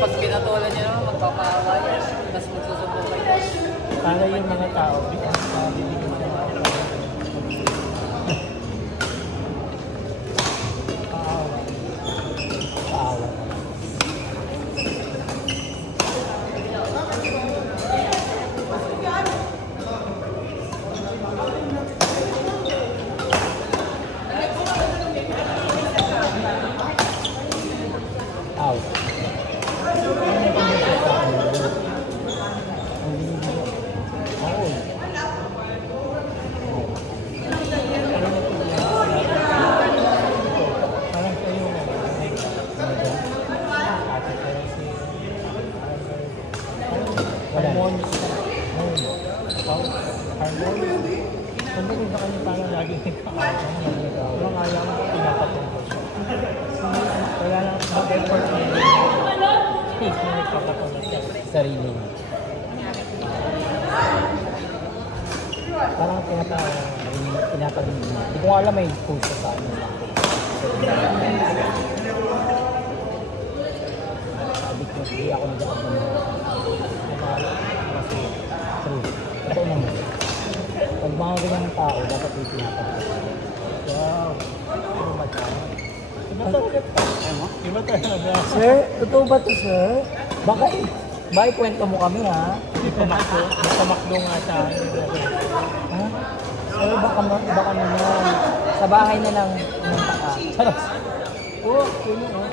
pag pinatulan nyo naman, magpapakaway. Tapos magsusubukan kayo. Para yung mga tao, sarili. Parang pinapagin. Hindi ko alam may puso sa ano. Sabi ko, hindi ako nagkakabang. Kasi, true. Ito naman. Pag mga ganyang tao, dapat yung pinapagin. Wow. Ano ba tayo? Iba talaga. Sir, totoo ba ito, sir? Baka kwento mo kami, ha? Itamakdo nga sa akin. Ha? Sir, baka naman. Sa bahay na lang pumunta ka. Charot. Oo, yun o.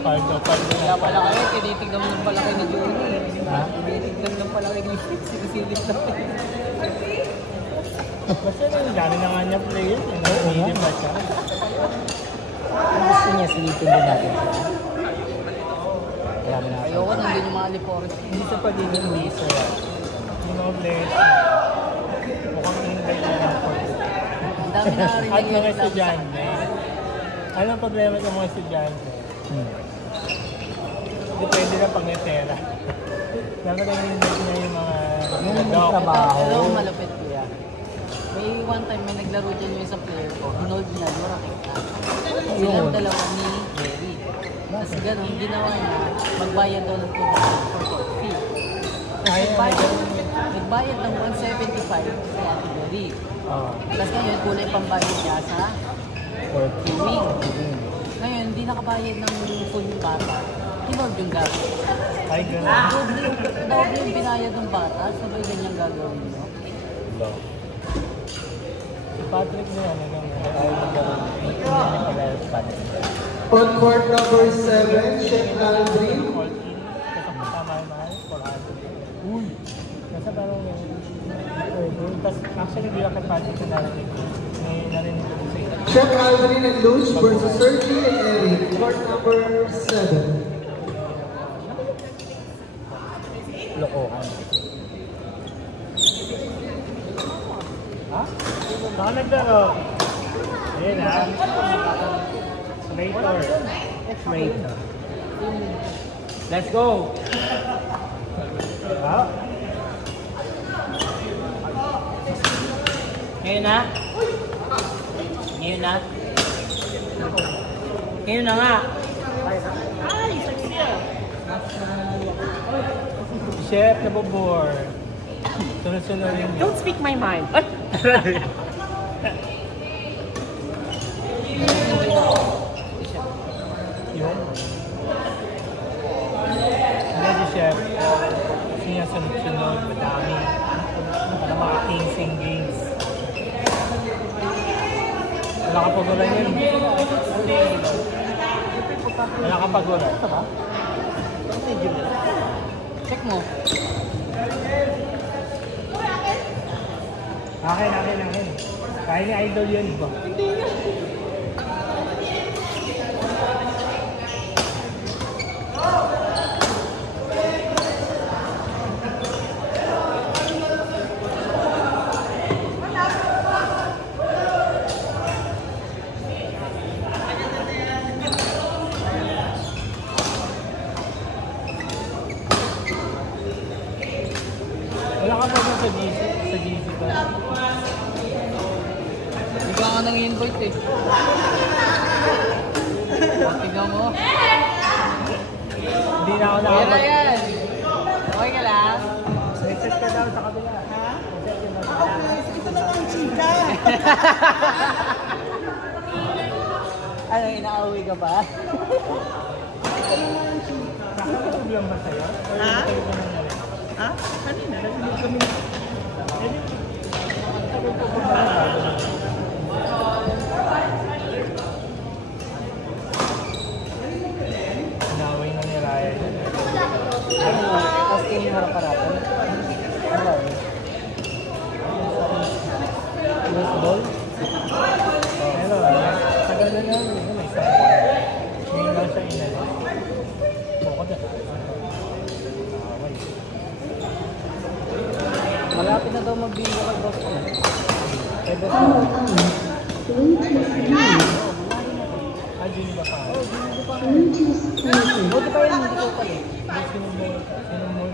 Kaya pala kayo, tinitignan mo ng palaki ni Johnny. Ha? Tinitignan ng palaki ni Sinisilip na. Basta yung dami na nga niya players. Hindi pa siya. Kung gusto niya, silipin din natin. Ayoko nang hindi yung mga Alipores. Hindi sa pagiging laser. Yung mga players. Mukhang hindi na Ang dami na rin at mga estudyante. Anong problema sa mga estudyante? Depende na pag may pera. Dapat ang hindi na yung mga trabaho. Pero malapit ko yan. May one time may naglaro dyan yung isang player ko. Hinold niya, Lurakit. Silang dalawa ni Jerry. Tapos gano'n, ginawa niya, magbayad daw ng 200 for court fee. Tapos nagbayad ng 175 si Ate Jerry. Tapos ngayon, kulay pambayad niya sa viewing. Ngayon, hindi nakabayad ng full yung bata. Hinold yung gagawin. Ay, gano'n. Doble yung binayad ng bata, sabay ganyang gagawin niyo. Patrick na yan, ayaw magkaroon. Hindi niya pagayos Patrick. On court number 7, Chef Aldrin. Kasama mahal, 400. Uy! Nasa parang yung tapos actually, hindi ako Patrick na narinig. May narinig ko sa iyo. Chef Aldrin and Luz versus Sergi and Eric. Court number 7. Lokohan. Ha? Baka naglaro. Ayan ha. Traitor. Traitor. Let's go! Ha? Ngayon na? Ngayon na? Ngayon na nga! Ay! Chef, nabobore. Sunod-sunod rin. Don't speak my mind. Yun. Medyo chef. Kasi niya sunod-sunod, madami. Para mga kingsing games. Wala ka pagulan yun. Wala ka pagulan. Ito ba? Check mo. Akin. Kaya ni Idol yun, ba? Hindi na. Wala ka pa ba sa GC ba? Hindi ka nang invite eh. na ako Yan na yan. Okay ka lang? Reset ka daw sa kabila. Ha? Ito na ang chika. Ano, inaaway ka ba? Nakakatulog lang ba sa'yo? Ha? Tayo ka nang galing? Ha? Kanina, nagsinig kami. Inaway na ni Ryan. Ano, tapos kayo yung harap-harapan. Ano eh? Baseball? Pero, tagal na lang. May isang buwan. Ngayon lang siya inalis. Bukod na. Away. Malapit na daw magbingo kay boss ko. Kay boss mo. Ah, Jimmy ba pa? Buti pa yun, hindi ko pala. Sinumol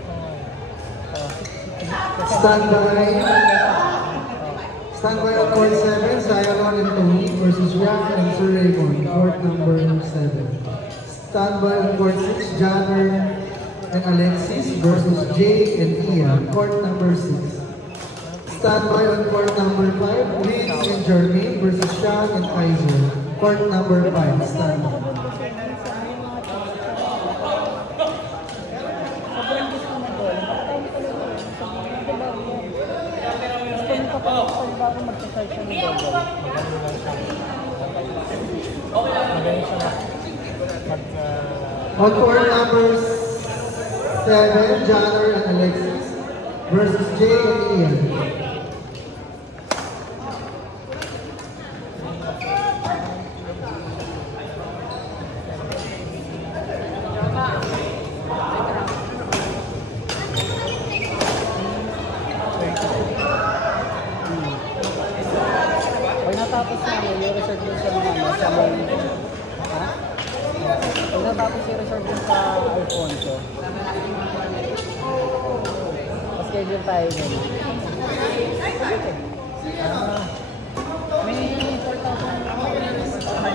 pa nga. Stand by. Stand by on court 7, Zion and Tony versus Ryan and Sir Raymond, court number 7. Stand by on court 6, Janner and Alexis versus Jay and Ian, court number 6. Stand by on court number 5, Vince and Jermaine versus Sean and Kaiser, court number 5. Stand by. Magaling siya mag... On court number 7, Janner and Alexis versus Jay and Ian. Pag natapos na ano, yung resort dun sa mga ano, sa may... Ha? Pag natapos yung resort dun sa Alfonso, schedule tayo dun. May 4,000.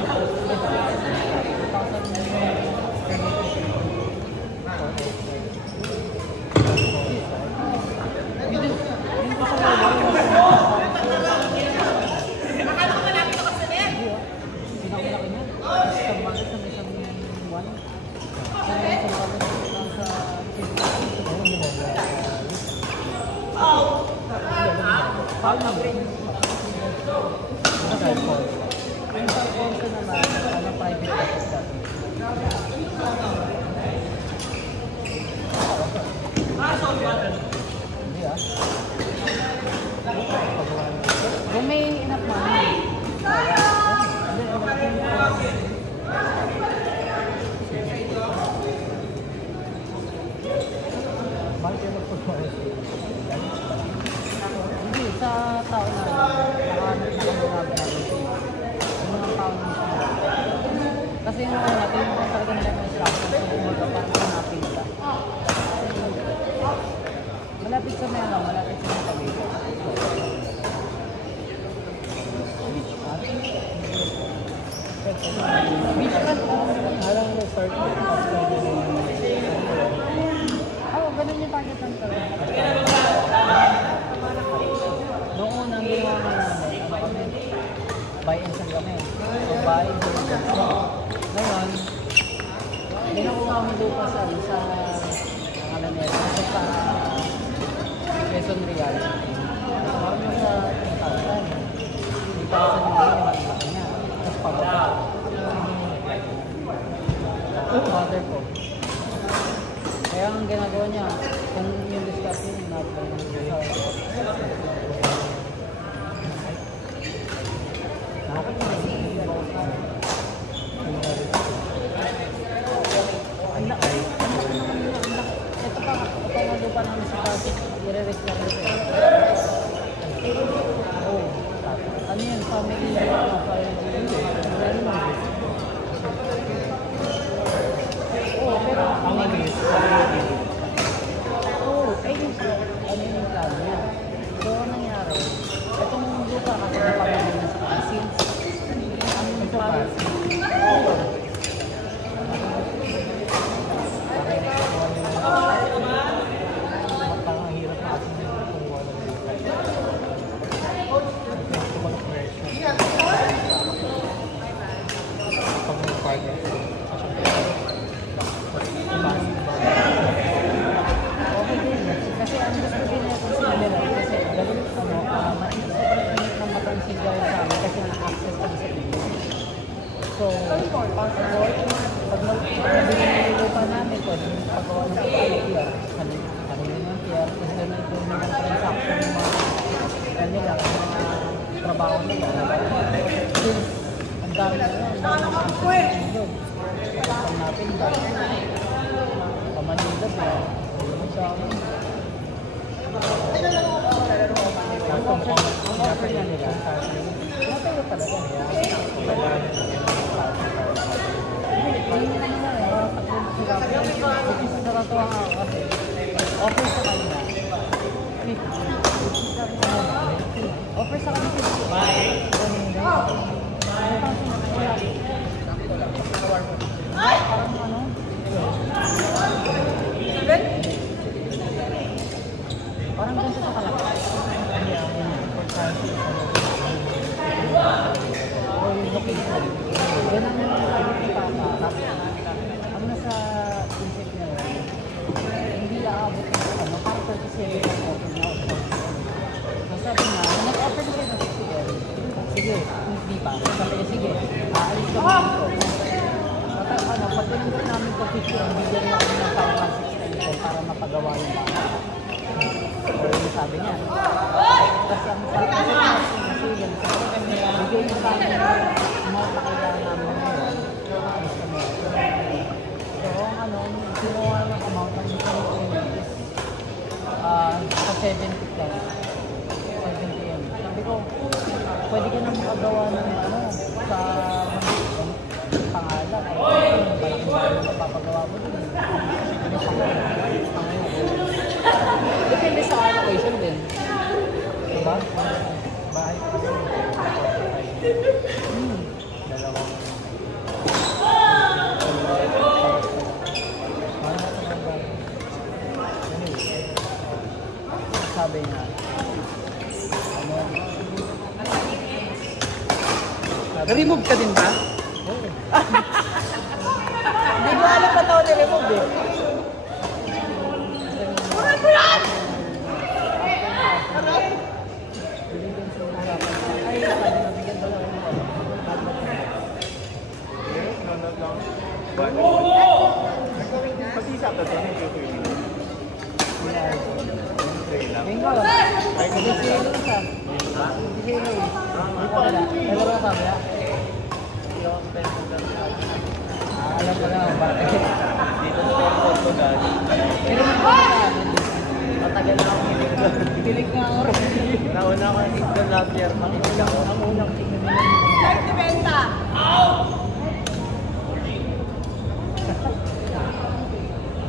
Kung may enough money. Hindi, sa tao na nakamunag natin. Yung mga tao na kasi yung mga natin, yung talaga nila ng instruction, yung mga parang hanapin nila. Malapit sa Mela, malapit sa mga Tabiga. Beach pad? Beach pad po. Alam mo, start mo. Oo, ganun yung target ng talaga. Noong unang ginawa namin, ano kami, buy and sell kami. So buy, ngayon, ginakuha kami lupa sa Alanera, kasi sa Quezon Real. Parang mo sa 3,000. 3,000 yung malaki niya. Tapos pababa. Water po. Kaya ang ginagawa niya, kung yung discuss niya, ito pa nga lupa namin sa Pasig, i-re-rest namin siya. Oo. Ano yun, family oo, pero ang maliit. Oo, ay yung ano yung plano niya. So, partner. Okay din. Kasi ang gusto din natin sila nila kasi galing sobrang init ng matansin dahil sa amin kasi na-access kami sa inyo. So, possible, pag nabili ng lupa namin, pwede yung pagawa ng pier. Kanina ng pier, kasi ganun yung mga transaction ng mga kanila, trabaho nila. Since ang dami na yun, ang dami na yun. Pagkakas natin, dahil Manila ba? Sa amin. Ang offer na nila sa akin. Matayo talaga. Nakatuwa nga kasi. Offer sa kanya. Offer sa kanya. Parang ano? Parang ganito sa kalapit. O yung location. Yan ang ang nasa isip niya yun. Hindi aabot ng ano, parang 37 ang offer na offer. So sabi nga, nag-offer na kayo ng 60. Sige, hindi pa. Sabi niya, sige, aalis ka mo dito. Pag tinanggap namin ko 50, bigyan niya kami ng 5,600 para mapagawa yung baka. O yung sabi niya. Kasi ang sabi niya, bigay niya sa amin yung mga pakailangan namin ngayon. So, kinuha ng amount ng isang is sa 70 plus. 70 yan. Sabi ko, pwede ka na makagawa ng sa pangalan. Malaking bahay na mapapagawa mo din. Depende sa location din. Diba? Bahay pa rin. Dalawang. Sabi nga. Na-remove ka din ba? Hindi ko alam pa tao ni-remove eh. Mura mo yan! Pag-isa ka doon, hindi ko yun. Tingko lang. Hindi si Luis ah. Hindi si Luis. Pero ba sabi ah? Alam ko na bakit. Dito sa airport ko dahil. Pero matagal na ako Dilig nga ako. Nauna ko yung Igdo last year, makinig ako. Ang unang tingin nila.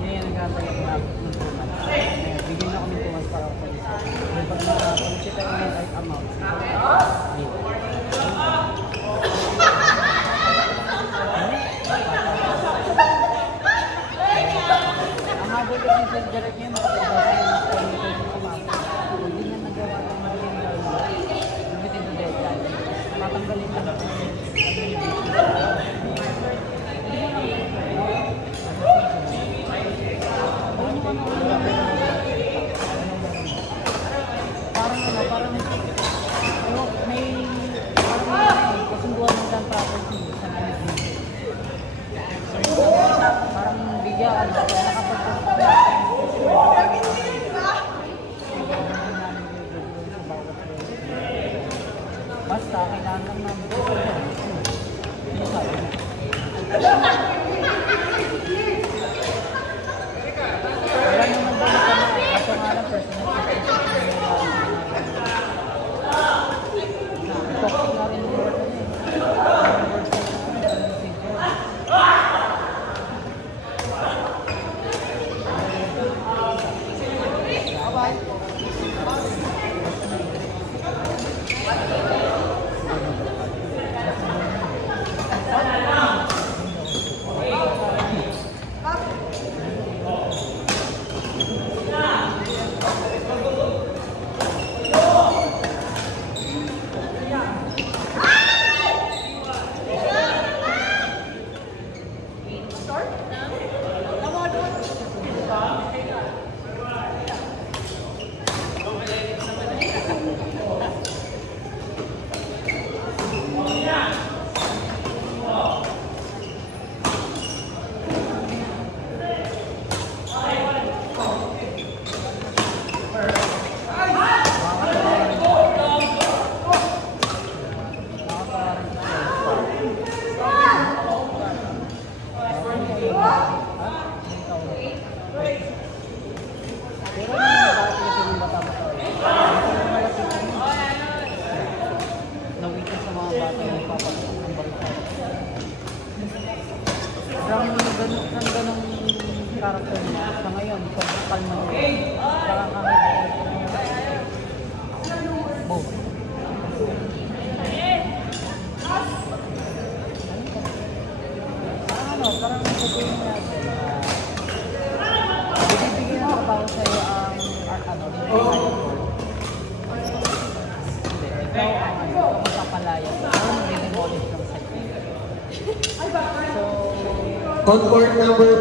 Ngayon nagkatalag na ng 2 months. Bigyan na kami 2 months para ako isa. Then pag nakapalit tayo ng right amount, ang habol ko si Sir Derek niya, makapagdasa yung style nito yung kumasa. Hindi niya nagawa ng maging limited na deadline. Matanggalin lang ako. Parang may kasunduan ng land property sa management. Parang bigyan ka na basta kailangan lang namin ano sabi na wala naman daw na kaso nga lang personal toxic na rin yung word Sa ganong character niya, sa ngayon, sobrang kalma niya. Nakakangit. Boom. Parang sabihin natin, bibigyan ng trabaho sa'yo ang ikaw ang magpapalaya. Ikaw ang mag-demolish ng sa'yo. So, On court number